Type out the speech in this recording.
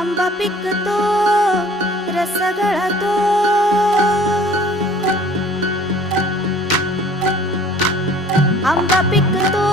आंबा पिकतो रस गळतो आंबा पिकतो